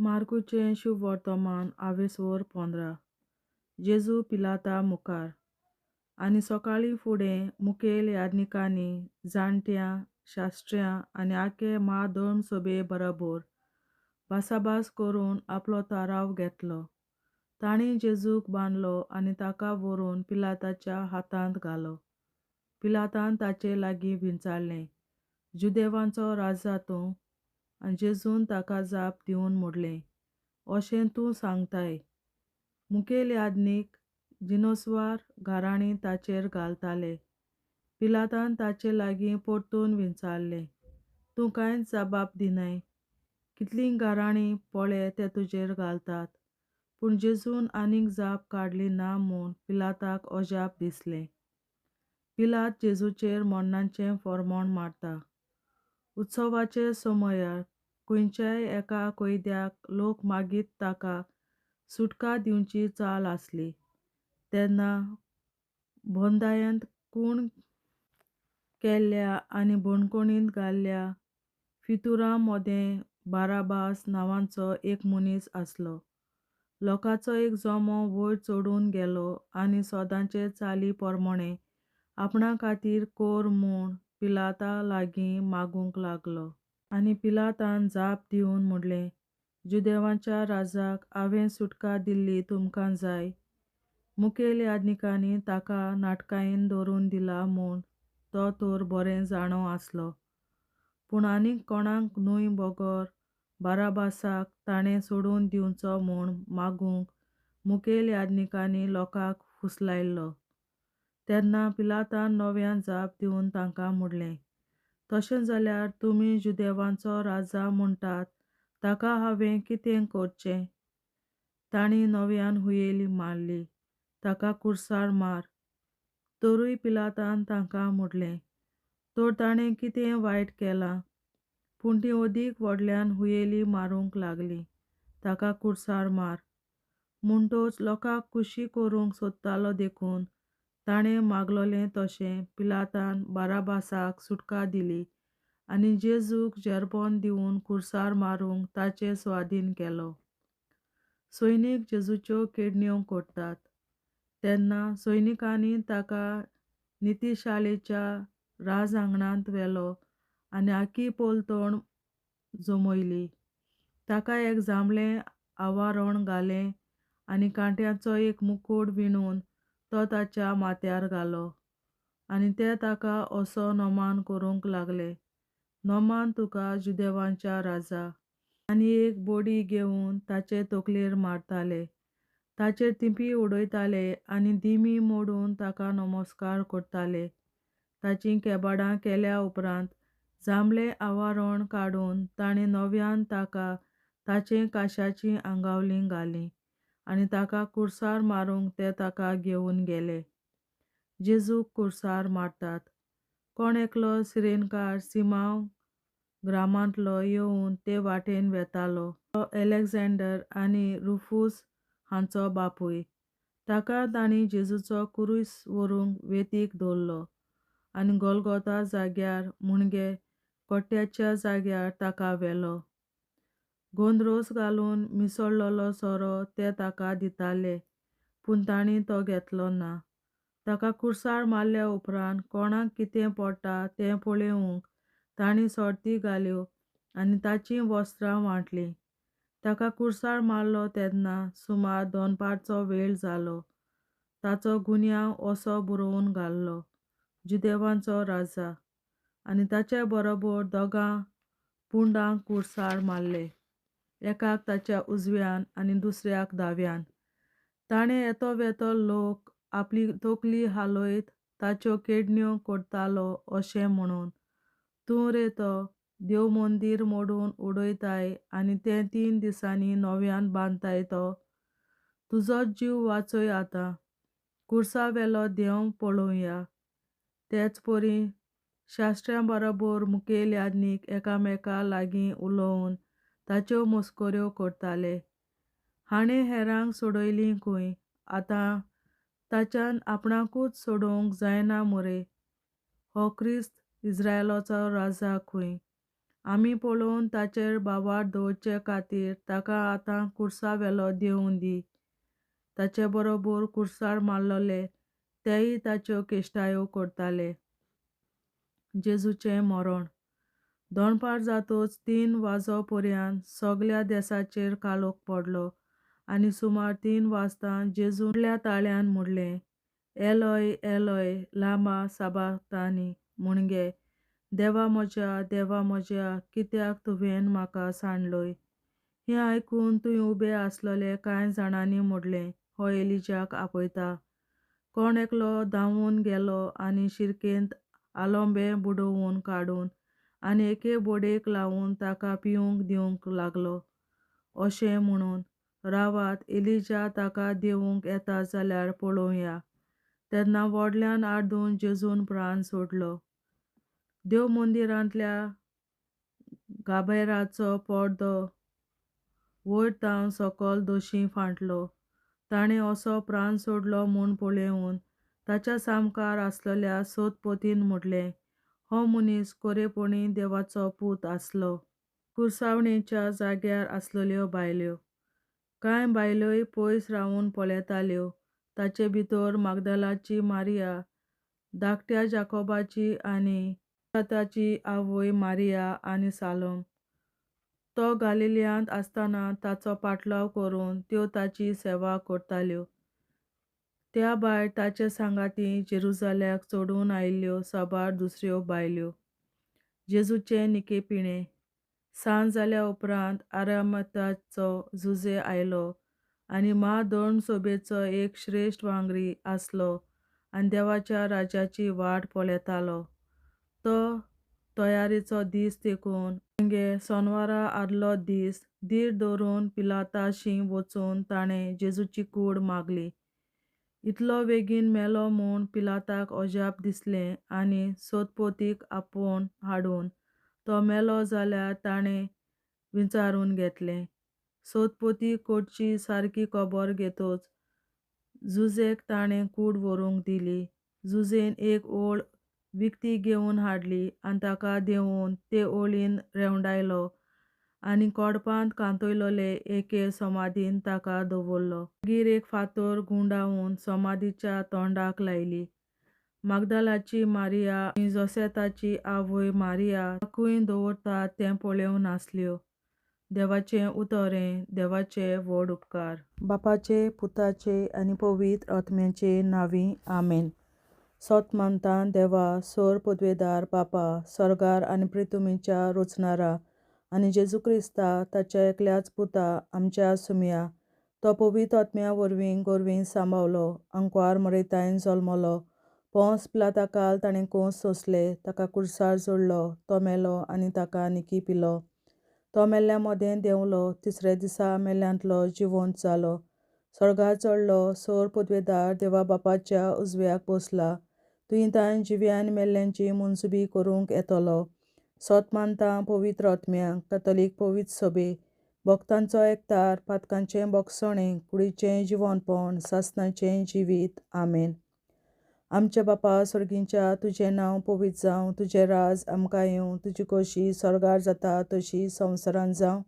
मार्कूचें शुभ वर्तमान 15 जेजू पिलाता मुखार. आनी सकाळीं फुडें मुखेल याजकांनी जाणट्यां शास्त्रियां आनी आखे महाधर्म सभे बरोबर भासाभास करून आपलो थाराव घेतलो. तांणी जेजूक बांदलो आनी ताका व्हरून पिलाताच्या हातांत घालो. पिलातान ताचे लागीं विचारलें, "जुदेवांचो राजा तूं?" आनी जेजून ताका जाप दिवन म्हणलें, "अशें तूं सांगताय." मुखेल याजक जिनोस्वार घाराणी ताचेर घालताले. पिलातान ताचे लागीं परतून विचारलें, "तूं कांयच जाप दिनाय? कितलीं घाराणी पोळे ते तुजेर घालतात?" पूण जेजून आनीक जाप काडली ना म्हूण पिलाताक अजाप दिसलें. पिलात जेजूचेर मरणाचें फर्मोण मारता. उत्सवाचे समयार खंयच्याय एका कैद्याक लोक मागीत ताका सुटका दिवची चाल आसली. तेन्ना बोंदायंत खूण केल्ल्या आनी बंदखणींत घाल्ल्या फितुरां मदें बाराबास नांवाचो एक मनीस आसलो. लोकांचो एक जोमो वयर चडून गेलो आनी सोदांचे चाली प्रमाणें आपणा खातीर कर म्हूण पिलाता लागीं मागूंक लागलो. आनी पिलातान जाप दिवन म्हणलें, "जुदेवांच्या राजाक हांवें सुटका दिल्ली तुमकां जाय?" मुखेल याजकांनी ताका नाटकायेन धरून दिला म्हूण तो तर बरें जाणो आसलो. पूण आनीक कोणाक न्हय बगर बाराबासाक ताणें सोडून दिवचो म्हूण मागूंक मुखेल याजकांनी लोकांक फुसलायलो. तेन्ना पिलातान नव्यान जाप दिवन तांकां म्हणलें, "तशें जाल्यार तुमी जुदेवांचो राजा म्हणटात ताका हांवें कितें करचें?" तांणी नव्यान हुयेली मारली, "ताका कुर्सार मार." तरूय पिलातान तांकां म्हणलें, "तर ताणें कितें वायट केलां?" पूण तीं अदीक व्हडल्यान हुयेली मारूंक लागलीं, "ताका कुर्सार मार." म्हणटच लोकांक खुशी करूंक सोदतालो देखून ताणें मागलोलें तशें पिलातान बाराबासाक सुटका दिली आनी जेजूक जेरबोन दिवन कुर्सार मारूंक ताचे स्वाधीन केलो. सैनीक जेजूच्यो केडण्यो करतात. तेन्ना सैनिकांनी ताका नितीशाळेच्या राज आंगणांत व्हेलो आनी आख्खी पलतण जमयली. ताका एक जांबळें आवरण घालें आनी कांट्याचो एक मुकूट विणून तो ताच्या माथ्यार घालो. आनी ते ताका असो नमन करूंक लागले, "नमन तुका जुदेवांच्या राजा." आनी एक बडी घेवन ताचे तकलेर मारताले, ताचेर तिपी उडयताले आनी दिमी मोडून ताका नमस्कार करताले. ताचीं केबाडां केल्या उपरांत जांबळें आवरण काडून तांणी नव्यान ताका ताचे काशाचीं आंगावलीं घालीं आनी ताका कुर्सार मारूंक ते ताका घेवन गेले. जेजूक कुर्सार मारतात. कोण एकलो सिरेनकार सिमाव ग्रामांतलो येवन ते वाटेन वेतालो. तो अलेक्झांडर आनी रुफूस हांचो बापूय. ताका तांणी जेजूचो क्रूस व्हरूंक वेतीक दवरलो आनी गोलगोथा जाग्यार म्हणगे कट्ट्याच्या जाग्यार ताका व्हेलो. गोंदरोस घालून मिसळ्ळोलो सोरो ते ताका दिताले, पूण तांणी तो घेतलो ना. ताका कुर्सार मारल्या उपरांत कोणाक कितें पडटा तें पळोवंक तांणी सर्ती घाल्यो आनी ताचीं वस्त्रां वांटलीं. ताका कुर्सार मारलो तेन्ना सुमार दनपारचो वेळ जालो. ताचो गुन्यांव असो बरोवन घालो, "जुदेवांचो राजा." आनी ताचे बरोबर दोगां पुंडांक कुर्सार मारले, एकाक ताच्या उजव्यान आनी दुसऱ्याक दाव्यान. ताणें येतोवेतो लोक आपली तकली हालयत ताच्यो केडण्यो करतालो अशें म्हणून, "तूं रे तो देव मंदीर मोडून उडयताय आनी तें 3 दिसांनी नव्यान बांदताय तो? तुजोच जीव वाचय आतां. कुर्सावेलो देव पळोवया." तेच परी शास्त्र्यां बरोबर मुखेल याजक एकामेका लागीं उलोवन ताच्यो मस्कऱ्यो करताले. "हाणें हेरांक सोडयलीं खंय? आतां ताच्यान आपणाकूच सोडूंक जायना मरे? हो क्रिस्त इस्रायेलाचो राजा खंय?" आमी पळोवन ताचेर बाबार दवरचे खातीर ताका आतां कुर्सावेलो दिवूंक दी. ताचे बरोबर कुर्सार मारलोले तेय ताच्यो केश्टायो करताले. जेजूचें मरण. दोनपार जातूच 3 वाजोपर्यंत सगळ्या देशाचेर काळोख पडलो आनी सुमार 3 वाजता जेजू व्हडल्या ताळ्यान म्हणलें, एलोय एलोय लामा साबाक्तानी म्हणगे, देवा म्हज्या कित्याक तुवें म्हाका सांडलोय. हें आयकून थंय उबे आसलोले कांय जाणांनी म्हणलें, हो एलिजाक आपयता. कोण एकलो धांवून गेलो आनी शिरकेंत आलोंबें बुडोवन काडून आनी एके बोडेक लावून ताका पिवूंक दिवंक लागलो. अशें म्हणून रावात, एलिजा ताका देवूंक येता जाल्यार पळोवया. तेन्ना व्हडल्यान आर्दून जेजून प्राण सोडलो. देव मंदिरांतल्या गाभाऱ्याचो पडदो वयर तावन सकयल दोशी फांटलो. ताणें असो प्राण सोडलो म्हूण पळोवन ताच्या सामकार आसलेल्या सोदपोतीन म्हणलें, हो मनीस खरेपणी देवाचो पूत आसलो. कुरसावणेच्या जाग्यार आसलेल्यो बायल्यो. कांय बायल्योय पयस रावन पळयताल्यो. ताचे भितर मागदलाची मारिया, धाकट्या जाकोबाची आनी ताची आवय मारिया आनी सालोम. तो गालिल्यांत आसतना ताचो पाटलाव करून त्यो ताची सेवा करताल्यो. त्या भायर ताचे सांगाती जेरुसाल्याक चडून आयिल्ल्यो साबार दुसऱ्यो बायल्यो. जेजूचें निकेपिणें. सांज जाल्या उपरांत आरामाताचो जुजे आयलो आनी महाधर्मसभेचो एक श्रेश्ठ वांगडी आसलो आनी देवाच्या राज्याची वाट पळयतालो. तो तयारेचो दीस तेकून म्हगे सोनवारा आदलो दीस दीड दवरून पिलाताशी वचून ताणें जेजूची कूड मागली. इतलो बेगीन मेलो म्हूण पिलाताक अजाप दिसलें आनी सोदपोतीक आपोवन हाडून तो मेलो जाल्यार ताणें विचारून घेतलें. सोदपोती कोटची सारकी खबर घेतूच जुजेक ताणें कूड व्हरूंक दिली. जुजेन एक ओळ विकती घेवन हाडली आनी ताका देंवून ते ओळीन रेवंडायलो आनी कोडपांत कांतयलोले एके समाधीन ताका दवरलो. मागीर एक फातर गुंडाळून समाधीच्या तोंडाक लायली. मागदलाची मारिया आनी जोसेताची आवय मारिया ताकूय दवरतात तें पळोवन नासल्यो. देवाचें उतोरें. देवाचे व्हड उपकार. बापाचे, पुताचे आनी पवित्र आत्म्याचे नांवीं आमेन. सोत मानता देवा, सोर पदवेदार बापा, सर्गार आनी पृथ्वीच्या रचणारा आनी जेजू क्रिस्ता ताच्या एकल्याच पुता आमच्या सुमया. तो पवित्र आत्म्या वरवीं गोरवीं सांबावलो, अंकवार मरयतायन जल्मलो, पोंस पिलाताकाल ताणें कोंस सोंसले, ताका कुर्सार जोडलो, तो मेलो आनी ताका निकी पिलो. तो मेल्ल्या मोदें देंवलो, तिसऱ्या दिसा मेल्ल्यांतलो जिवंत जालो, सर्गार चडलो, सोर पदवेदार देवा बापाच्या उजव्याक बसला. थंय ताणें जिव्या आनी मेल्ल्यांची मनसुबी करूंक येतलो. सोत मानता पवित्र आत्म्याक, कॅथोलीक पवित्र सभे, भक्तांचो एकठार, पातकांचें भोगसणें, कुडीचें जिवंतपण, सासणाचें जिवीत. आमेन. आमचे बापा सर्गींच्या, तुजें नांव पवित्र जावं, तुजें राज आमकां येवं, तुजी खोशी स्वर्गार जाता तशी संवसारांत जावं.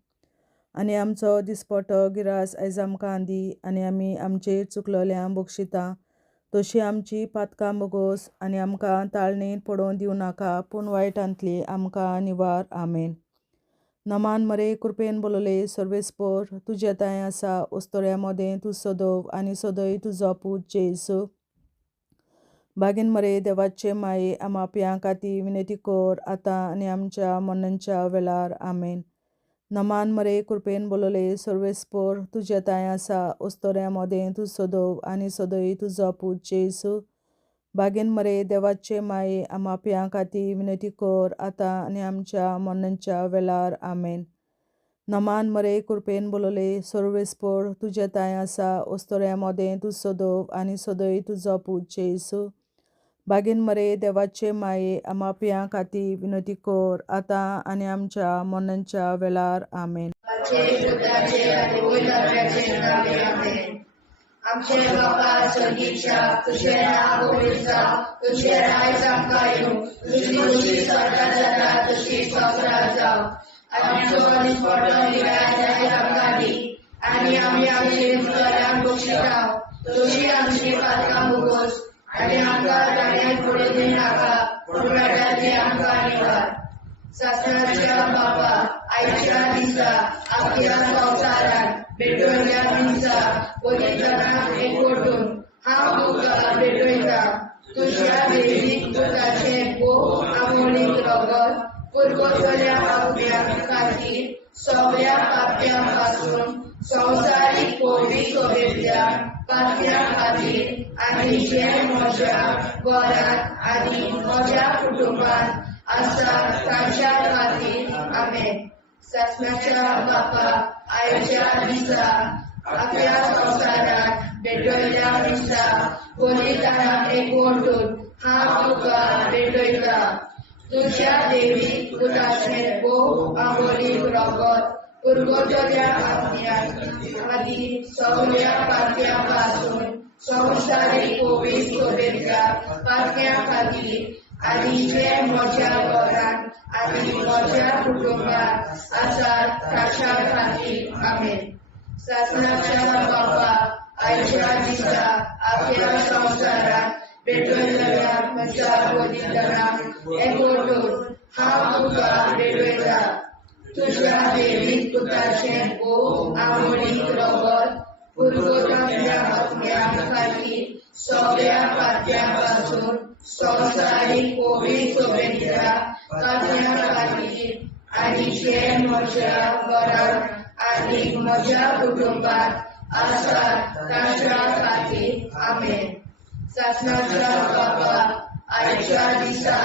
आनी आमचो दिसपट्टो गिरास आयज आमकां दी आनी आमी आमचेर चुकलोल्यांक बक्षिता तशी आमची पातकां बोगोस आनी आमकां ताळणेंत पडोवन दिवं नाका पूण वायटांतली आमकां निवार. आमेन. नमान मरे कृपेन बोलोले सर्वेस्पर, तुजे ताय आसा उस्तोऱ्या मोदें तूं सोदोव आनी सोदय तुजो पूत जेसू. बागेन मरे देवाचे माये आमाप्यां खातीर विनंती कर आतां आनी आमच्या मरणाच्या वेळार. आमेन. नमान मरे कृपेन बोलोले सर्वेस्पर, तुजे ताय आसा उस्तोऱ्या मोदें तूं सोदोव आनी सोदय तुजो पूत जेसू. बागेन मरे देवाचे माये आमाप्यां खातीर विनंती कर आतां आनी आमच्या मरणाच्या वेळार. आमेन. नमान मरे कृपेन बोलोले सर्वेस्पर, तुजे ताय आसा उस्तोऱ्या मोदें तूं सोदोव आनी सोदय तुजो पूत जेसू. बागेन मरे देवाचे माये आमाप्यां खातीर विनंती कर आतां आनी आमच्या मरणाच्या वेळार. आमेन. आमचे बापा स्वर्गीच्या तुझे नाव पवित्र जावं, तुझे राज्य आमकां येवं, तुझी खुशी स्वर्गात जाता तशी संवसारात जावं. आनी आमचो दिसपट्टो निराय आमकां दी, आनी आमी आमचे चुकल्यांक बक्षितांव, तुझी आमची पातकां भोगोस, आनी आमकां जाण्याक पडूं दी नाका, पूण वायटांतली आमकां निवार. शास्त्राच्या बापा आयच्या दिसा आपल्या संवसारात भेटवयल्या दिसा पवित्रांक एकवटून हांव तुका भेटयता. तुझ्या दैवीक पुताचें भोव आमोणीक रगत पुरगोतल्या आपल्या खातीर सगळ्या पाप्यां पासून संवसारीक कोवी सोबेतल्या पाप्यां खातीर आनी जे म्हज्या घरांत आनी म्हज्या कुटुंबांत आसा तांच्या खातीर आमेन. शासनाच्या बापा आयच्या दिसा आपल्या संवसारात भेटयल्या दिसा पवित्रांक एकवटून हांव तुका भेटयता. तुझ्या दैवीक पुताचें भोव आमोणीक रगत पुरगोतल्या आपल्या खातीर सगळ्या पाप्यां पासून संवसारीक कोवी सोबेतल्या पाप्यां खातीर आनी जे म्हज्या घरांत आनी म्हज्या कुटुंबांत आसात तांच्या खातीर आमेन. शासनाच्या बापा आयच्या दिसा आपल्या संवसारात भेटयल्या म्हज्या पवित्रांक एकवटून हांव तुका भेटयता. तुझ्या दैवीक पुताचें भोव आमोणीक रगत पुरगोतल्या आपल्या खातीर सगळ्या पाप्यां पासून संवसारीक कोवी सोबेतल्या पाप्यां खातीर आनी जे म्हज्या घरांत आनी म्हज्या कुटुंबांत आसात तांच्या खातीर आमेन. शासनाच्या बापा आयच्या दिसा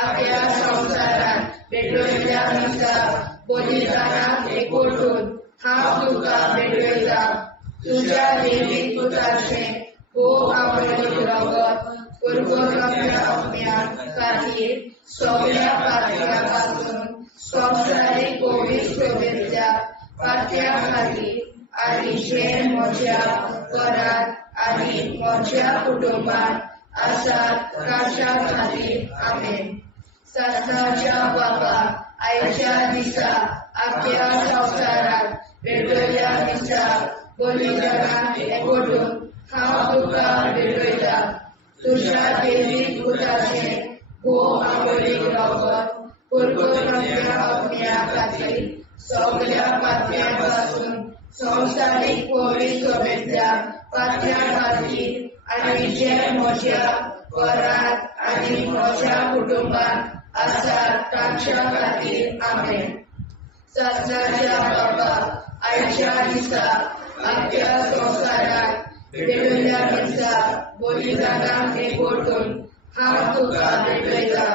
आपल्या संवसारात भेटयल्या दिसा पवित्रांक एकवटून हांव तुका भेटयता. तुझ्या दैवीक पुताचें भोव आमोणीक रगत पुरगोतल्या आपल्या खातीर सगळ्या पाप्यां पासून संवसारीक कोवी सोबेतल्या पाप्यां खातीर आनी जे म्हज्या घरांत आनी म्हज्या कुटुंबांत आसात तांच्या खातीर आमेन. शासनाच्या बापा आयच्या दिसा आपल्या संवसारात भेटयल्या दिसा पवित्रांक एकवटून हांव तुका भेटयता. तुझ्या दैवीक पुताचें भोव आमोणीक रगत पुरगोतल्या आपल्या खातीर सगळ्या पाप्यां पासून संवसारीक कोवी सोबेतल्या पाप्यां खातीर आनी जे म्हज्या घरांत आनी म्हज्या कुटुंबांत आसात तांच्या खातीर आमेन. शासनाच्या बापा आयच्या दिसा आपल्या संवसारात भेटयल्या दिसा पवित्रांक एकवटून हांव तुका भेटयता.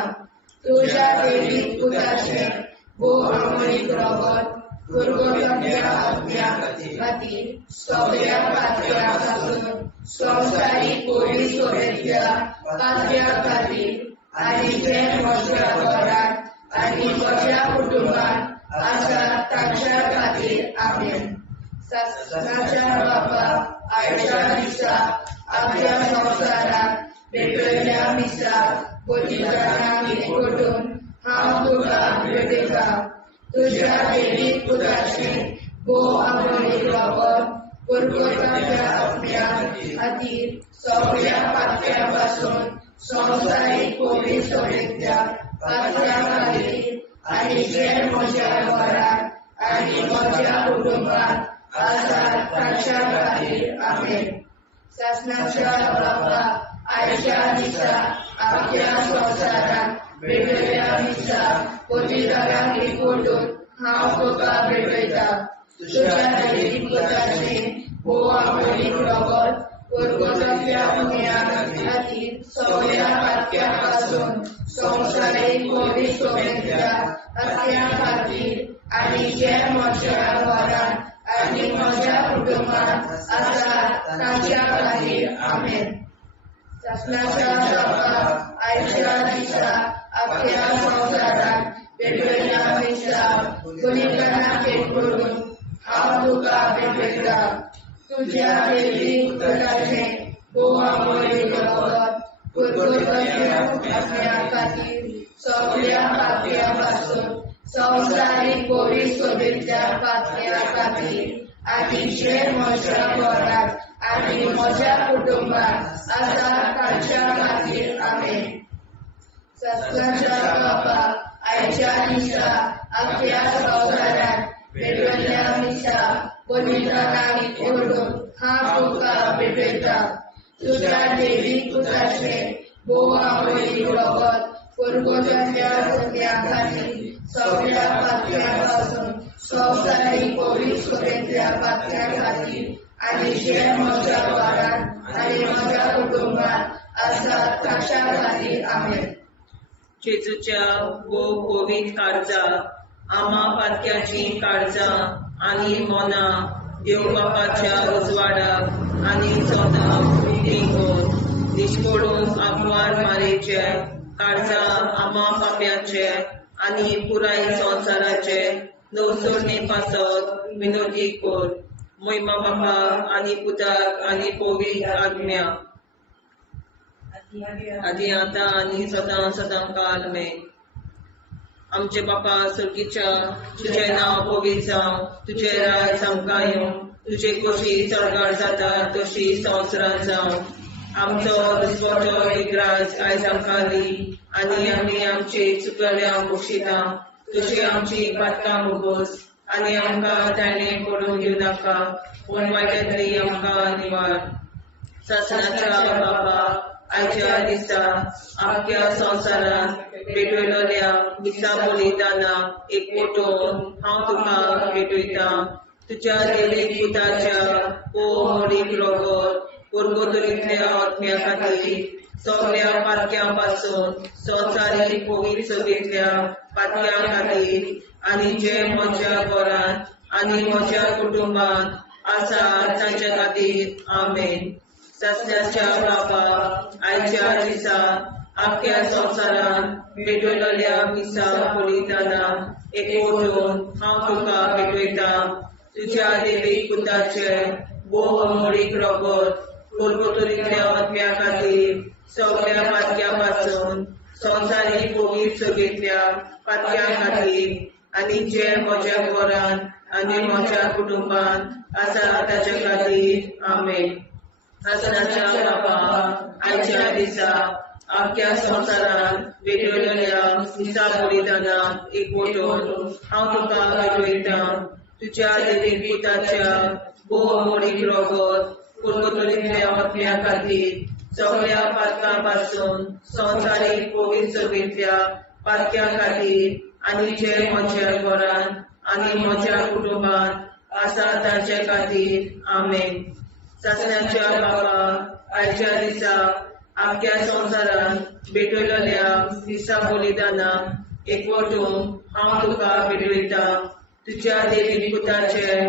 तुझ्या दैवीक पुताचें भोव आमोणीक रगत पुरगोतल्या आपल्या खातीर सगळ्या पाप्यां पासून संवसारीक कोवी सोबेतल्या पाप्यां खातीर आनी जे म्हज्या घरांत आनी म्हज्या कुटुंबांत आसात तांच्या खातीर आमेन. शासनाच्या बापा आयच्या दिसा आपल्या संवसारात भेटयल्या दिसा पवित्रांक एकवटून हांव तुका भेटयता. तुझ्या दैवीक पुताचें भोव आमोणीक रगत पुरगोतल्या आपल्या खातीर सगळ्या पाप्यां पासून संवसारीक कोवी सोबेतल्या पाप्यां खातीर आनी जे म्हज्या घरांत आनी म्हज्या कुटुंबांत आसात तांच्या खातीर आमेन. शासनाच्या बापा आयच्या दिसा आपल्या संवसारात भेटयल्या दिसा पवित्रांक एकवटून हांव तुका भेटयता. तुझ्या दैवीक पुताचें भोव आमोणीक रगत पुरगोतल्या आपल्या खातीर सगळ्या पाप्यां पासून संवसारीक कोवी सोबेतल्या पाप्यां खातीर आनी जे म्हज्या घरांत आनी म्हज्या कुटुंबांत आसात तांच्या खातीर आमेन. शासनाच्या बापा आयच्या दिसा आपल्या संवसारात भेटयल्या दिसा पवित्रांक एकवटून हांव तुका भेटयता. तुझ्या देवी पुत्राचे बोवामुळे जगत पुरपुरल्या आपल्या खातीर सगळ्या पापयापासून संसारीक कोविड सोबेच्या पापया खातीर आधीचे म्हज्या घरात आनी म्हज्या कुटुंबात आसा ताच्या खातीर आमेन. सत्याच्या बाबा आयच्या दिसा आख्या संवसारात पेटयल्ल्या दिसा पवित्रांनी ओढून हा तुका भेटयता. तुझ्या देवी पुत्राचे बोवामुळे जगत पुरपुरल्या सगळ्या खातीर सगळ्या पापयापासून संसारीक कोविड सोबेच्या पापया खातीर आनी जे म्हज्या घरात आनी म्हज्या कुटुंबात आसा ताच्या खातीर आमेन. जेजूच्या कोविड काळजा आमा पातक्याची काळजा आनी मोना देव बापाच्या उजवाडाक आनी सदां देखून दिशपडून आग्वार मारेचे काळजा आमा पाप्याचे आनी पुराय संवसाराचे नवसोडणे पासत विनोदी कोर. महिमा बापा आनी पुताक आनी पवित्र आत्म्या आदी आता आनी सदां सदां काल मे. आमचे बापा सर्गीच्या तुझे नाव पवित्र जावं, तुझे राज आमकां येवं, तुझे कशी चडगाड जाता तशी संवसारांत जावं. आमचो दिसवटो एक राज आयज आमकां दी आनी आमी आमचे चुकल्यांक बक्षिता. तुजी आमची पातकां मुगोस आनी आमकां ताणें पडून दिवं नाका पूण वायटांतली आमकां निवार. सासणाच्या बाबा आयच्या दिसा आख्या संवसारांत भेटयलोल्या दिसा बलिदाना एकवटून हांव तुका भेटयता. तुज्या देवीक पुताच्या मोडीक रगत पुरगोतरींतल्या आत्म्या खातीर सगळ्या पातक्यां पासून संवसारीक कोविड सभेंतल्या पातक्यां खातीर आनी जे म्हज्या घरांत आनी म्हज्या कुटुंबांत आसा तांच्या खातीर आमेन. सत्याच्या बाबा आयच्या दिसा आख्या संवसारांत भेटयलोल्या दिसा बलिदाना एकवटून हांव तुका भेटयता. तुज्या देवीक पुताचे मोडीक रगत पुरगोतरींतल्या आत्म्या खातीर सगळ्या पातक्यां पासून संवसारीक कोविड सभेंतल्या पातक्यां खातीर आनी जे म्हज्या घरांत आनी म्हज्या कुटुंबांत आसा ताच्या खातीर आमेन. सासणाच्या बाबा आयच्या दिसा आख्या संवसारांत भेटयलोल्या दिसा बलिदाना एकवटून हांव तुका भेटयता. तुज्या देवीक पुताच्या मोडीक रगत पुरगोतरींतल्या आत्म्या खातीर सगळ्या पातकां पासून संवसारीक कोविड सभेंतल्या पातक्यां खातीर आनी जे म्हज्या घरांत आनी म्हज्या कुटुंबांत आसा ताचे खातीर आमेन. सासणाच्या बाबा आयच्या दिसा आख्या संवसारांत भेटयलोल्या दिसा बलिदाना एकवटून हांव तुका भेटयता. तुज्या देवीक पुताचे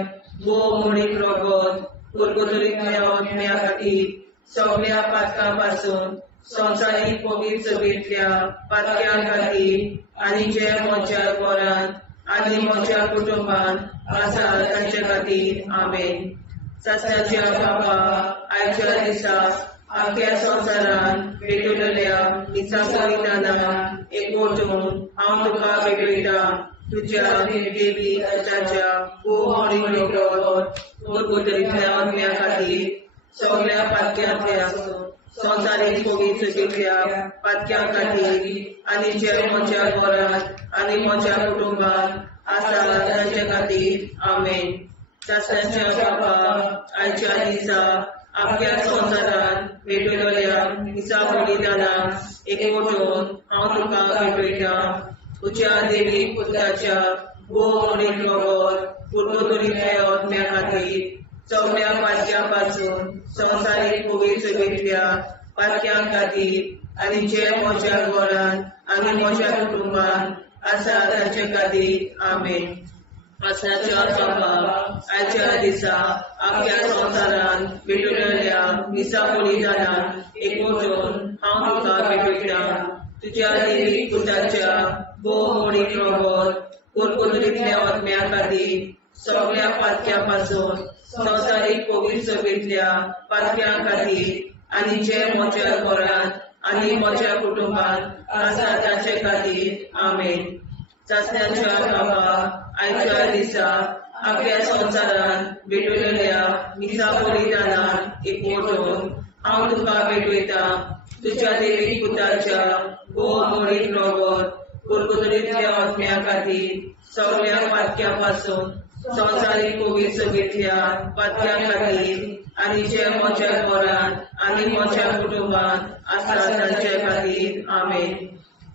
मोडीक रगत पुरगोतरींतल्या आत्म्या खातीर सगळ्या पातकां पासून संवसारीक कोविड सभेंतल्या पातक्यां खातीर आनी जे म्हज्या घरांत आनी म्हज्या कुटुंबांत आसा तांचे खातीर आमेन. सासणाच्या बाबा आयच्या दिसा आख्या संवसारांत भेटयलोल्या दिसा बलिदाना एकवटून हांव तुका भेटयता. तुज्या देवीक पुताच्या मोडीक रगत पुरगोतरींतल्या आत्म्या खातीर सगळ्या पातक्यांतल्या संवसारीक कोविड सभेंतल्या पातक्यां खातीर आनी जे म्हज्या घरांत आनी म्हज्या कुटुंबांत आसा तांचे खातीर आमेन. सासणाच्या बाबा आयच्या दिसा आख्या संवसारांत भेटयलोल्या दिसा बलिदाना एकवटून हांव तुका भेटयता. तुज्या देवीक पुताच्या मोडीक रगत पुरगोतरींतल्या आत्म्या खातीर सगळ्या पातक्यां पासून संवसारीक कोविड सभेंतल्या पातक्यां खातीर आनी जे म्हज्या घरांत आनी म्हज्या कुटुंबांत आसा तांचे खातीर आमेन. सासणाच्या बाबा आयच्या दिसा आख्या संवसारांत भेटयलोल्या दिसा बलिदाना एकवटून हांव तुका भेटयता. तुज्या देवीक पुताच्या मोडीक रगत पुरगोतरींतल्या आत्म्या खातीर सगळ्या पातक्यापासून संवसारीक पवित्र सभेतल्या पातक्यां खातीर आनी जे म्हज्या घरांत आनी म्हज्या कुटुंबात आसा ताचे खातीर आमेन. चाचण्याच्या बाबा आयच्या दिसा आख्या संवसारांत भेटलेल्या मिसा बलिदानाक एकवटून हांव तुका भेटयता. तुज्या देवीक पुताच्या भोवमोडीक रगत कुरकुतरीतल्या आत्म्या खातीर सगळ्या पातक्यापासून संवसारीक पवित्र सभेतल्या पातक्यां खातीर आनी जे म्हज्या घरांत आनी म्हज्या कुटुंबात आसा तांचे खातीर आमेन.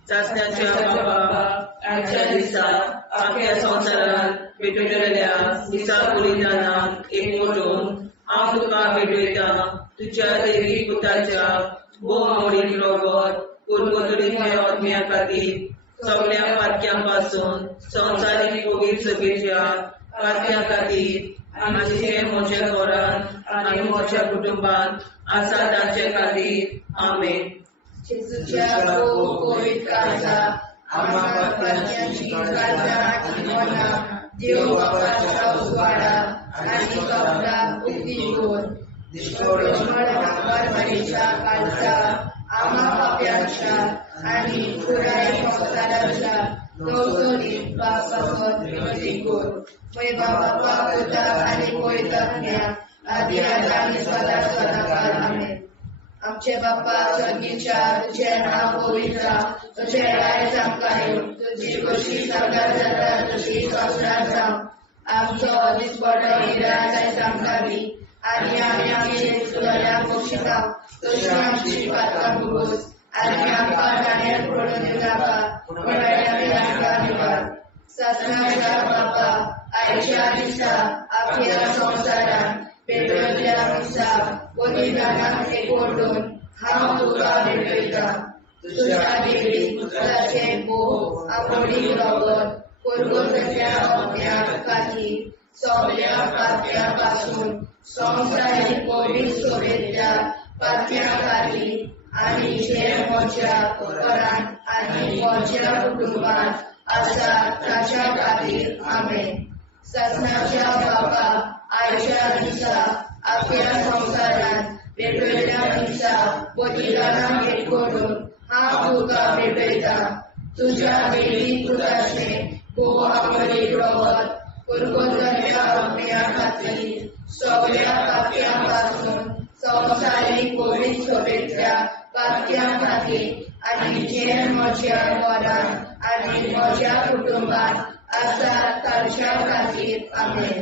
चाचण्याच्या बाबा आयच्या दिसा आख्या संवसारांत भेटलेल्या मिसा बलिदानाक एकवटून हांव तुका भेटयता. तुज्या देवीक पुताच्या भोवमोडीक रगत कुरकुतरीतल्या आत्म्या खातीर सगळ्या पातक्यापासून संवसारीक पवित्र सभेच्या पातक्यां खातीर आनी जे म्हज्या घरांत आनी म्हज्या कुटुंबात आसा तांचे खातीर आमेन. जेजूच्या पवित्र काळजा आम्हा पातक्यांची काळजा आनी मना देव बापाच्या उजवाडा आनी कपडा उक्ती दोन परमेच्या काळजा आम्हा पाप्यांच्या आनी पुराय संसाराच्या नवसरीत पापावर विनंती कर. पै बाबा पुता आनी पवित्रात्म्या आदी आनी सदा सदाकाळ आमेन. आमचे बाप्पा स्वर्गीच्या तुझे नाव पवित्र तुझे राय आमकां येवं तुजी कशी सगळ्यात जाता तशी संसारांत जावं. आमचो दिसपडो हिराय आमकां दी आनी आमी आमची चुकल्यांक बक्षिसां तशी आमची पातकां भोगोस आनी आमकां गाणेर पडून दिनाका पूण आमी आमकां निवार. सत्नाच्या बाप्पा आयच्या दिसा आख्या संवसारांत भेटलेल्या मिसा बलिदानाक एकवटून हांव तुका भेटयता. तुज्या देवीक पुताचे भोव आमोडीक रगत कुरकुतरीतल्या आत्म्या खातीर सगळ्या पातक्यापासून संवसारीक पवित्र सभेतल्या पातक्यां खातीर आनी जे म्हज्या घरांत आनी म्हज्या कुटुंबात आसा ताच्या खातीर आमेन. सत्नाच्या बाबा आयच्या दिसा आख्या संवसारांत भेटलेल्या मिसा बलिदानाक एकवटून हांव तुका भेटयता. तुज्या देवीक पुताचे भोव आमोडीक रगत कुरकुतरीतल्या आत्म्या खातीर सगळ्या पातक्यापासून संवसारीक पवित्र सभेतल्या पातक्यां खातीर आनी जे म्हज्या घरांत आनी म्हज्या कुटुंबात आसा तांच्या खातीर आमेन.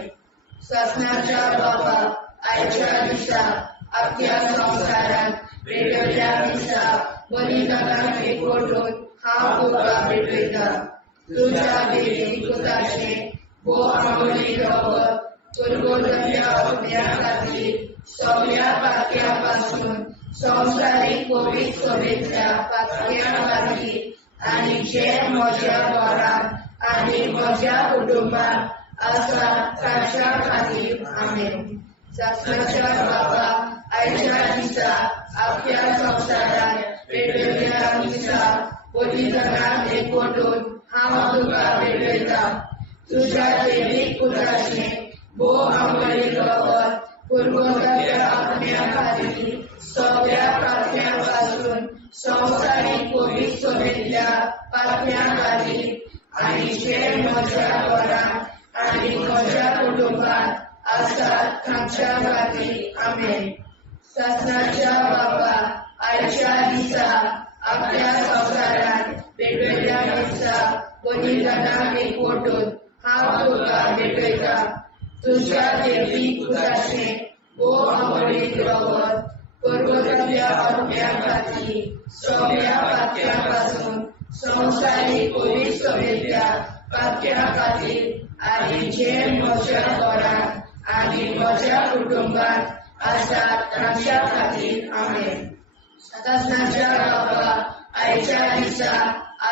सत्नाच्या बाबा आयच्या दिसा आख्या संवसारांत भेटलेल्या मिसा बलिदानाक एकवटून हांव तुका भेटयता. तुज्या देवीक पुताचे भोव आमोडीक रगत कुरकुतरीतल्या आत्म्या खातीर सगळ्या पातक्यापासून संवसारीक पवित्र सभेतल्या पातक्यां खातीर आनी जे म्हज्या घरांत आनी म्हज्या कुटुंबात आसा तांच्या खातीर आमेन. सत्नाच्या बाबा आयच्या दिसा आख्या संवसारांत भेटलेल्या मिसा बलिदानाक एकवटून हांव तुका भेटयता. तुज्या देवीक पुताचे भोव आमोडीक रगत कुरकुतरीतल्या आत्म्या खातीर सगळ्या पातक्यापासून संवसारीक पवित्र सभेतल्या पातक्यां खातीर आनी जे म्हज्या घरांत आनी म्हज्या कुटुंबात आसा तांच्या खातीर आमेन. सत्नाच्या बाबा आयच्या दिसा आख्या संवसारांत भेटलेल्या मिसा बलिदानाक एकवटून हांव तुका भेटयता. तुज्या देवीक पुताचे भोव आमोडीक रगत कुरकुतरीतल्या आत्म्या खातीर सगळ्या पातक्यापासून संवसारीक पवित्र सभेतल्या पातक्यां खातीर आनी जे म्हज्या घरांत आनी म्हज्या कुटुंबात आसा तांच्या खातीर आमेन. सत्नाच्या बाबा आयच्या दिसा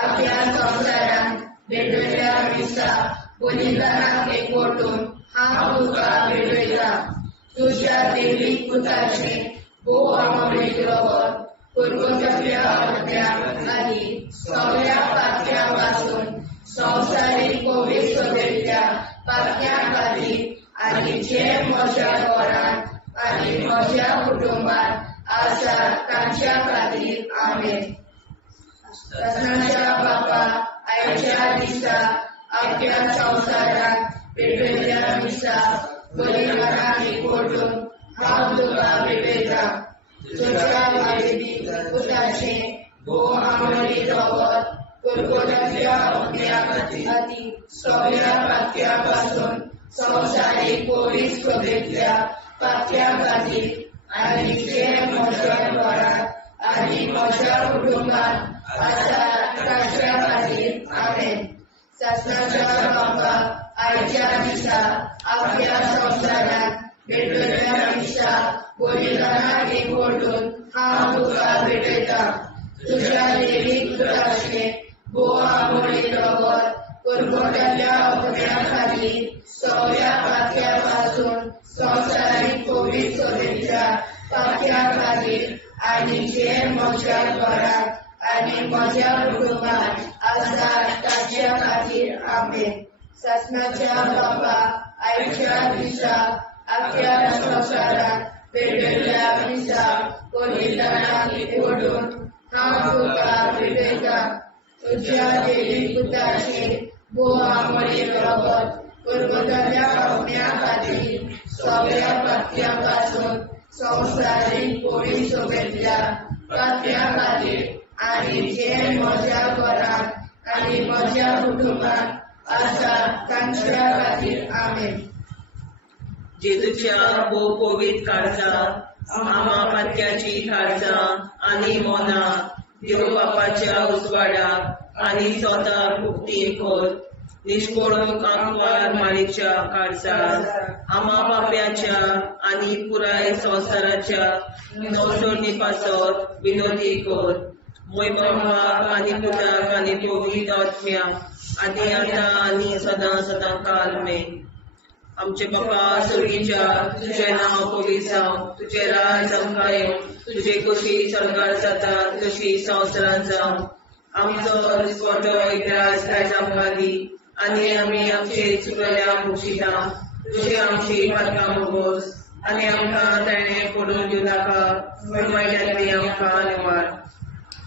आख्या संवसारांत भेटलेल्या मिसा बलिदानाक एकवटून हांव तुका भेटयता. तुज्या देवीक पुताचे भोव आमोडीक रगत कुरकुतरीतल्या आत्म्या खातीर सगळ्या पातक्यापासून संवसारीक पवित्र सभेतल्या पातक्या खातीर आनी जे म्हज्या घरांत आनी म्हज्या कुटुंबात आसा तांच्या खातीर आमेन. ससनाच्या बापा आयच्या दिसा आख्या संवसाराक पेटयल्ल्या मिसा बलिदानाक एकवटून हांव तुका भेटयता. तुज्या वायदीक पुताचें भोव आमोली रगत कुरकुरांतल्या अग्न्या खातीर सगळ्या पातक्या पासून संवसारीक पोलीस खबरेंतल्या पातक्या खातीर आनी जे म्हज्या घरांत आनी म्हज्या कुटुंबात आसा तांच्या खातीर आमेन. ससनाच्या बापा आयच्या दिसा आख्या संवसाराक भेटयल्ल्या मिसा बलिदानाक एकवटून हांव तुका भेटयता. तुज्या देवीक पुताचें भोव आमोली रगत कुरकुरांतल्या अग्न्या खातीर सगळ्या पातक्या पासून संवसारीक पोलीस खबरेंतल्या पातक्या खातीर आनी जे म्हज्या घरांत आनी म्हज्या कुटुंबात आसा तांच्या खातीर आमेन. ससनाच्या बापा आयच्या दिसा आख्या संवसाराक भेटयल्ल्या मिसा बलिदानाक एकवटून हांव तुका भेटयता. तुज्या देवीक पुताचें भोव आमोली रगत कुरकुरांतल्या अग्न्या खातीर सगळ्या पातक्या पासून संवसारीक पोलीस खबरेंतल्या पातक्या खातीर आनी जे म्हज्या घरांत आनी म्हज्या कुटुंबात आसा तांच्या खातीर आमेन. जेजूच्या भोव पवित्र काळजांत आमा पातक्याची काळजां आनी मोना देव बापाच्या उजवाडाक आनी स्वता भुक्ती कर. निष्पळूक आंकवार माळेच्या काळजांत आमा बाप्याच्या आनी पुराय संवसाराच्या नवसोडणी पासत विनोदी कर. मोय बापाक आनी पुताक आनी पवित्र आत्म्याक आदी आतां आनी सदां सदां काल मेन. आमचे बापा सर्गीच्या तुझे नांव पवित्र जावं. तुझे राज आमकां येवं. तुझे कशी सरकार जाता तशी संवसारांत जावं. आमचो दिसवटो एकदांच आयज आमकां दी आनी आमी आमचे चुकल्यांक बक्षिता. तुझे आमची पातकां भोगोस आनी आमकां ताणें पडून दिवं नाका वायट्यांतली आमकां निवाड.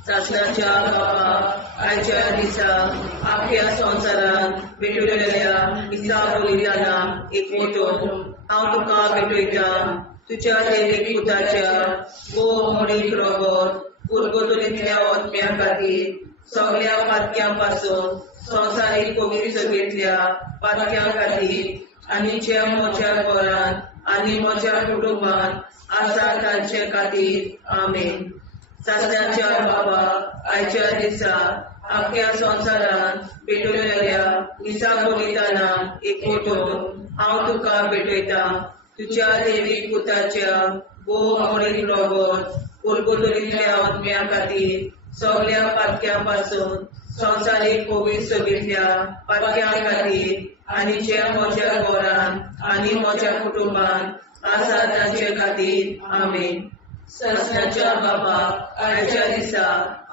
ससनाच्या बापा आयच्या दिसा आख्या संवसाराक भेटयल्ल्या मिसा बलिदानाक एकवटून हांव तुका भेटयता. तुज्या देवीक पुताच्या भोव आमोली रगत कुरकुरांतल्या अग्न्या खातीर सगळ्या पातक्या पासून संवसारीक पवित्र सभेंतल्या पातक्या खातीर आनी जे म्हज्या घरांत आनी म्हज्या कुटुंबात आसा तांचे खातीर आमेन. ससनाच्या बापा आयच्या दिसा आख्या संवसारान भेटयल्ल्या मिसा बलिदानाक एकवटून हांव तुका भेटयता. तुज्या देवीक पुताच्या भोव आमोली रगत कुरकुरांतल्या अग्न्या खातीर सगळ्या पातक्या पासून संवसारीक पवित्र सभेंतल्या पातक्या खातीर आनी जे म्हज्या घरांत आनी म्हज्या कुटुंबात आसा तांचे खातीर आमेन. ससनाच्या बापा आयच्या दिसा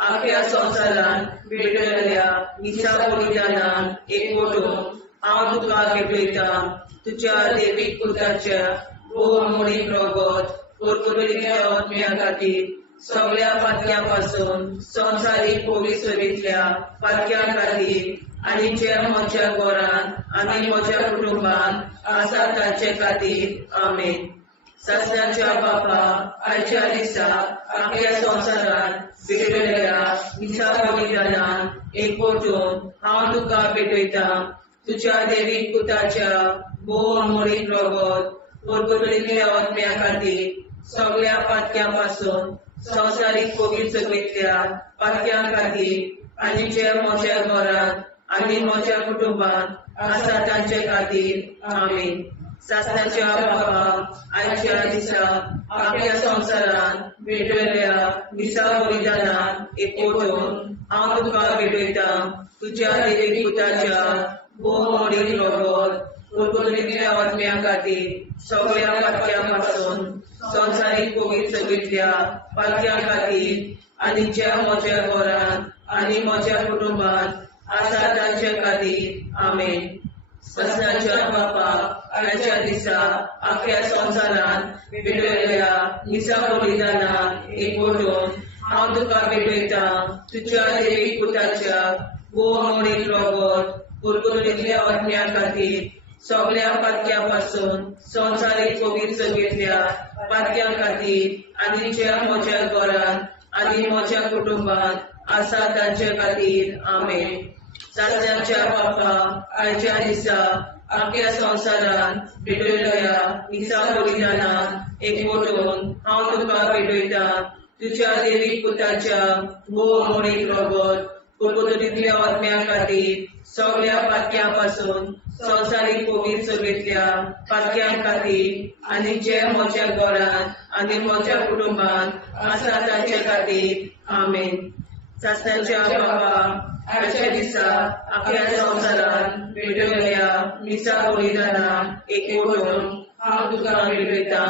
आख्या संवसारान भेटयल्ल्या मिसा बलिदानाक एकवटून हांव तुका भेटयता. तुज्या देवीक पुताच्या भोव आमोली रगत कुरकुरांतल्या अग्न्या खातीर सगळ्या पातक्या पासून संवसारीक पवित्र सभेंतल्या पातक्या खातीर आनी जे म्हज्या घरांत आनी म्हज्या कुटुंबात आसा तांचे खातीर आमेन. ससनाच्या बापा आयच्या दिसा आख्या संवसारान भेटयल्ल्या मिसा बलिदानाक एकवटून हांव तुका भेटयता. तुज्या देवीक पुताच्या भोव आमोली रगत कुरकुरांतल्या अग्न्या खातीर सगळ्या पातक्या पासून संवसारीक पवित्र सभेंतल्या पातक्या खातीर आनी जे म्हज्या घरांत आनी म्हज्या कुटुंबात आसा तांचे खातीर आमेन. ससनाच्या बापा आयच्या दिसा आख्या संवसारान भेटयल्ल्या मिसा बलिदानाक एकवटून हांव तुका भेटयता. तुज्या देवीक पुताच्या भोव आमोली रगत कुरकुरांतल्या अग्न्या खातीर सगळ्या पातक्या पासून संवसारीक पवित्र सभेंतल्या पातक्या खातीर आनी जे म्हज्या घरांत आनी म्हज्या कुटुंबात आसा तांचे खातीर आमेन. ससनाच्या बापाक आयच्या दिसा आख्या संवसारान भेटयल्या मिसा बलिदानाक एकवटून हांव तुका भेटयता तुज्या देवीक पुताच्या भोव मोडीक रगत कुरकुरीतल्या आत्म्या खातीर सगळ्या पातक्या पासून संवसारीक पवित्रतेंतल्या पातक्यां खातीर आनी ज्या म्हज्या घरांत आनी म्हज्या कुटुंबांत आसा तांचे खातीर आमेन. ससनाच्या बापाक आयच्या दिसा आख्या संवसारान भेटयल्या मिसा बलिदानाक एकवटून हांव तुका भेटयता तुज्या देवीक पुताच्या भोव मोडीक रगत कुरकुरीतल्या आत्म्या खातीर सगळ्या पातक्यां पासून संवसारीक पवित्रतेंतल्या पातक्यां खातीर आनी जे म्हज्या घरांत आनी म्हज्या कुटुंबांत आसा तांचे खातीर आमेन. ससनाच्या बापाक आयच्या दिसा आख्या संवसारान भेटयल्या मिसा बलिदानाक एकवटून हांव तुका भेटयता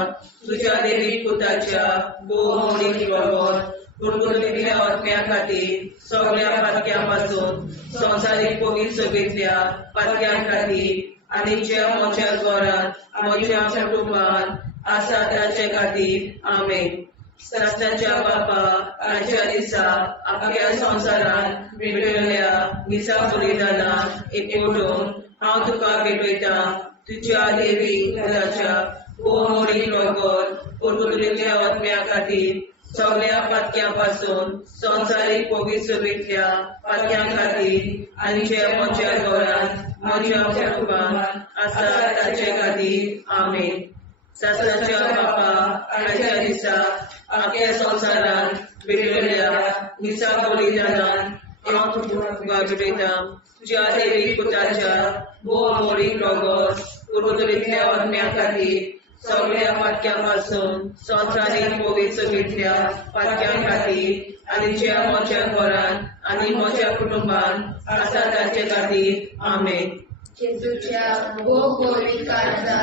तुज्या देवीक पुताच्या भोव मोडीक रगत कुरकुरीतल्या आत्म्या खातीर सगळ्या पातक्यां पासून संवसारीक पवित्रतेंतल्या पातक्यां खातीर आनी जे म्हज्या घरांत म्हज्या कुटुंबांत आसा तांचे खातीर आमेन. ससनाच्या बापाक आयच्या दिसा आख्या संवसारान भेटयल्या मिसा बलिदानाक एकवटून हांव तुका भेटयता तुज्या देवीक पुताच्या भोव मोडीक रगत कुरकुरीतल्या आत्म्या खातीर सगळ्या पातक्यां पासून संवसारीक पवित्रतेंतल्या पातक्यां खातीर आनी जे म्हज्या घरांत म्हज्या कुटुंबांत आसा तांचे खातीर आमेन. ससनाच्या बापाक आयच्या दिसा आख्या संवसारान भेटयल्या मिसा बलिदानाक हांव तुका भेटयता तुज्या देवीक पुताच्या भोव मोडीक रगत कुरकुरीतल्या आत्म्या खातीर सगळ्या पातक्यां पासून संवसारीक पवित्रतेंतल्या पातक्यां खातीर आनी जे म्हज्या घरांत आनी म्हज्या कुटुंबांत आसा तांचे खातीर आमेन. जेजूच्या भोव पवित्र काळजा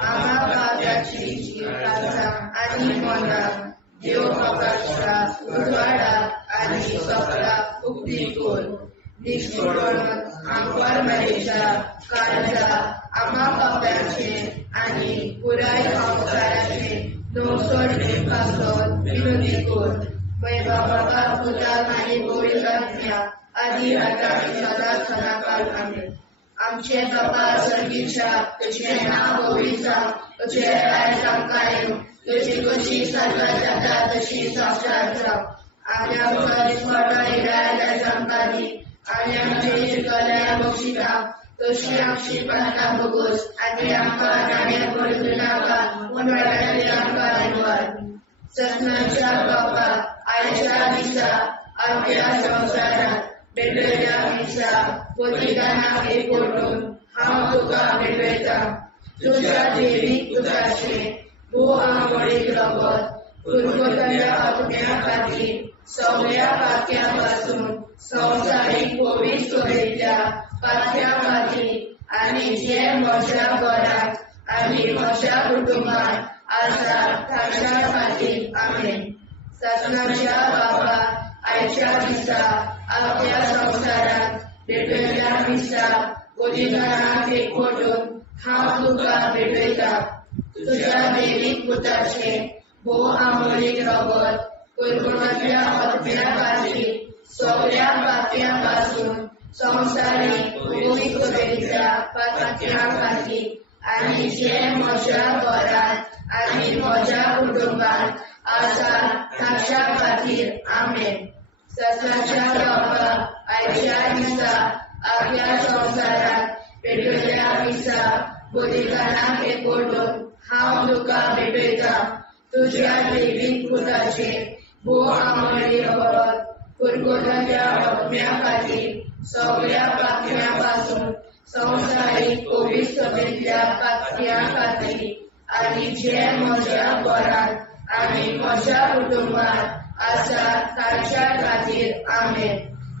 आम्हा पाप्याची काळजा आनी मनाक देव बापाच्या उजवाडा आनी सगळा उक्ती कर. निष्ठुरण आंकवार मेरेच्या काळजा आम्हा पाप्याचे आनी पुराय संवसाराचे नवसोड पासत विनोदी कर. बाबा पुताक आनी पवित्र आत्म्या आदी आतां आनी सदांच सदांकाळ आमेन. आमचे बाबा सर्गीच्या तुझे नाव पवित्र तुझे राय आमकां तुझी कशी साजरा जाता तशी साक्षात जाव. आनी आमकां दिसपट्टा इराय आमकां दी आनी आमचे शिकल्या बक्षिता तशी आमची प्रार्थना बगोस आनी आमकां नाण्या पडूं नाका पूण वाटायली आमकां धन्यवाद. ससनाच्या बापा आयच्या दिसा आमच्या संवसारात भेटयल्या मिसा बलिदानाक एकवटून हांव तुका भेटयता तुज्या देवीक पुताचे भोव मोडीक रगत कुरकुरीतल्या आत्म्या खातीर सगळ्या पातक्यां पासून संवसारीक पवित्रतेंतल्या पातक्यां खातीर आनी जे म्हज्या घरांत आनी म्हज्या कुटुंबांत आसा तांच्या खातीर आमेन. ससनाच्या बापा आयच्या दिसा आख्या संवसारात भेटयल्या मिसा बलिदानाक एकवटून हांव तुका भेटयता तुज्या देवीक पुताचे भोव मोडीक रगत कुरकुरीतल्या आत्म्या खातीर सगळ्या पातक्यां पासून संवसारीक पवित्रतेंतल्या पातक्यां खातीर आनी जे म्हज्या घरांत आनी म्हज्या कुटुंबांत आसा तांच्या खातीर आमेन. ससनाच्या बापा आयच्या दिसा आख्या संवसारात भेटयल्या मिसा बलिदानाक एकवटून हांव तुका भेटयता तुज्या देवीक पुताचे भोव मोडीक रगत कुरकुरीतल्या आत्म्या खातीर सगळ्या पातक्यां पासून संवसारीक पवित्रतेंतल्या पातक्यां खातीर आनी जे म्हज्या घरांत आनी म्हज्या कुटुंबांत आसा तांच्या खातीर आमेन.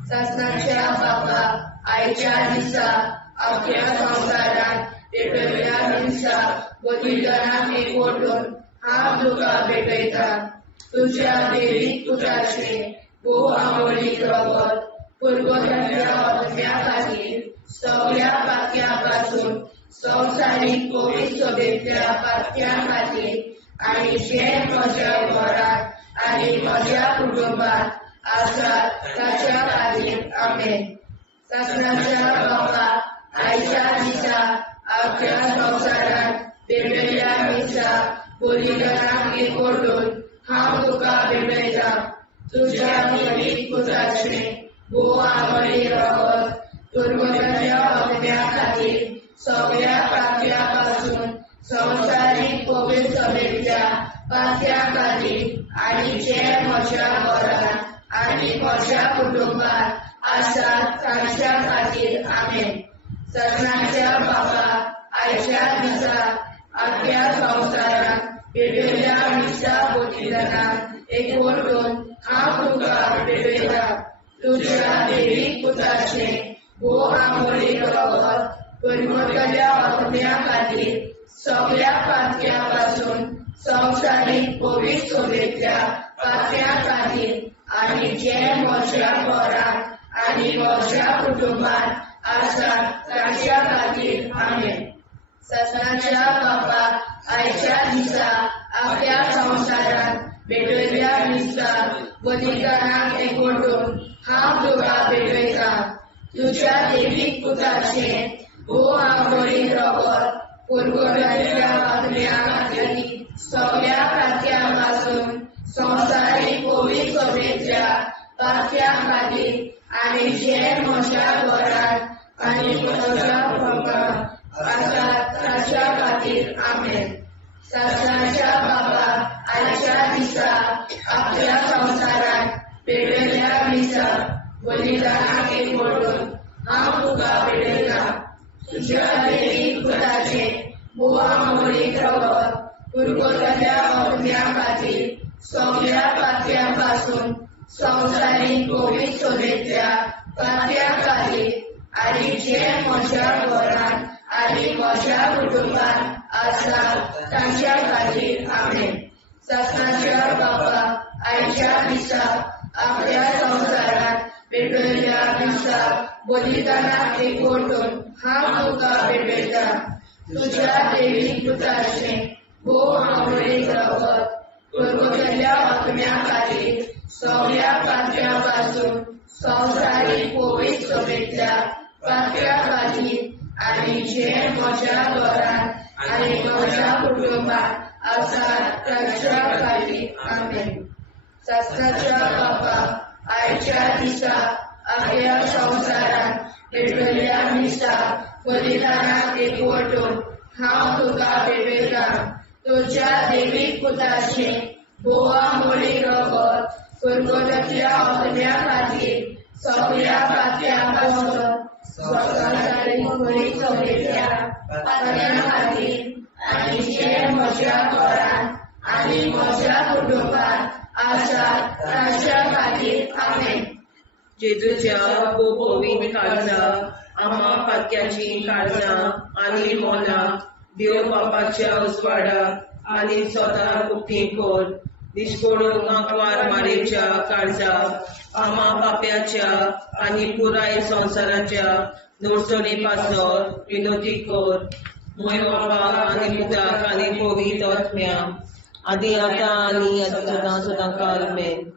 ससनाच्या बापा आयच्या दिसा आख्या संवसारात भेटयल्या मिसा बलिदानाक एकवटून हांव तुका भेटयता तुज्या देवीक पुताचे भोव मोडीक रगत पुरवठ्याच्या आत्म्या खातीर सगळ्या पात्यां पासून संवसारीक कोवीड सोबेतल्या पात्यां खातीर आनी जे म्हज्या घरांत आनी म्हज्या कुटुंबात आसात ताच्या खातीर आमेन. सगळ्यांच्या बाबा आयच्या दिसा आख्या संवसारांत वेगवेगळ्या दिसा बलिदानाक एकवटून हांव तुका भेटयता. तुज्या पवित्र पुताचें भोव आंगडी रगत पुरवठ्याच्या आत्म्या खातीर सगळ्या पात्यां पासून संवसारीक कोवीड सोबेतल्या पात्यां खातीर आनी जे म्हज्या घरांत आनी म्हज्या कुटुंबात आसात तांच्या खातीर आमेन. सगळ्यांच्या बाबा आयच्या दिसा आख्या संवसारांत वेगवेगळ्या दिसा बलिदानाक एकवटून हांव तुका भेटयता. तुज्या दैवीक पुताचें भोव आंगडी रगत पुरवठ्याच्या आत्म्या खातीर सगळ्या पात्यां पासून संवसारीक कोवीड सोबेतल्या पात्यां खातीर आनी जे म्हज्या घरांत आनी म्हज्या कुटुंबात आसात तांच्या खातीर आमेन. सगळ्यांच्या बाबा आयच्या दिसा आख्या संवसारांत वेगवेगळ्या दिसा बलिदानाक एकवटून हांव तुका भेटयता. तुज्या दैवीक पुताचें भोव आंगडी रगत पुरवठ्याच्या आत्म्या खातीर सगळ्या पात्यां पासून संवसारीक कोवीड सोबेतल्या पात्यां खातीर आनी जे म्हज्या घरांत आनी म्हज्या कुटुंबात आसात ताच्या खातीर आमेन. सगळ्यांच्या बाबा आयच्या दिसा आख्या संवसारांत वेगवेगळ्या दिसा बलिदानाक एकवटून हांव तुका भेटयता. तुज्या दैवीक पुताचें भोव आंगडी रगत पुरवठ्याच्या आत्म्या खातीर सगळ्या पात्यां पासून संवसारीक कोवीड सोबेतल्या पात्यां खातीर आनी जे म्हज्या घरांत आनी म्हज्या कुटुंबात आसात तांच्या खातीर आमेन. सगळ्यांच्या बाबा आयच्या दिसा आख्या संवसारांत वेगवेगळ्या दिसा बलिदानाक एकवटून हांव तुका भेटयता. तुज्या दैवीक पुताचें भोव आंगडी रगत पुरवठ्याच्या आत्म्या खातीर सगळ्या पात्यां पासून संवसारीक कोवीड सोबेतल्या पात्यां खातीर आनी जे म्हज्या घरांत आनी म्हज्या कुटुंबात आसात तांच्या खातीर आमेन. सगळ्यांच्या बाबा आयच्या दिसा आख्या संवसारांत वेगवेगळ्या दिसा बलिदानाक एकवटून हांव तुका भेटयता. तुज्या दैवीक पुताचें भोव आंगडी रगत पुरवठ्याच्या आत्म्या खातीर सगळ्या पात्यां पासून संवसारीक कोवीड सोबेतल्या पात्यां खातीर आनी जे म्हज्या घरांत आनी म्हज्या कुटुंबात आसात तांच्या खातीर आमेन. जेजूच्या कोवीड काळजां आम्हा पात्याची काळजां आनी मोना देव बापाच्या उजवाडाक आनी स्वता उक्ती कोर. दिसपडून आंकवार मारेच्या काळजाक आम्हा पाप्याच्या आनी पुराय संवसाराच्या नोडसणी पासर विनोदी कोर. मोय बापा आनी पुताक आनी पवित्र आत्म्या आदी आतां आनी सदां सदां काल आमेन.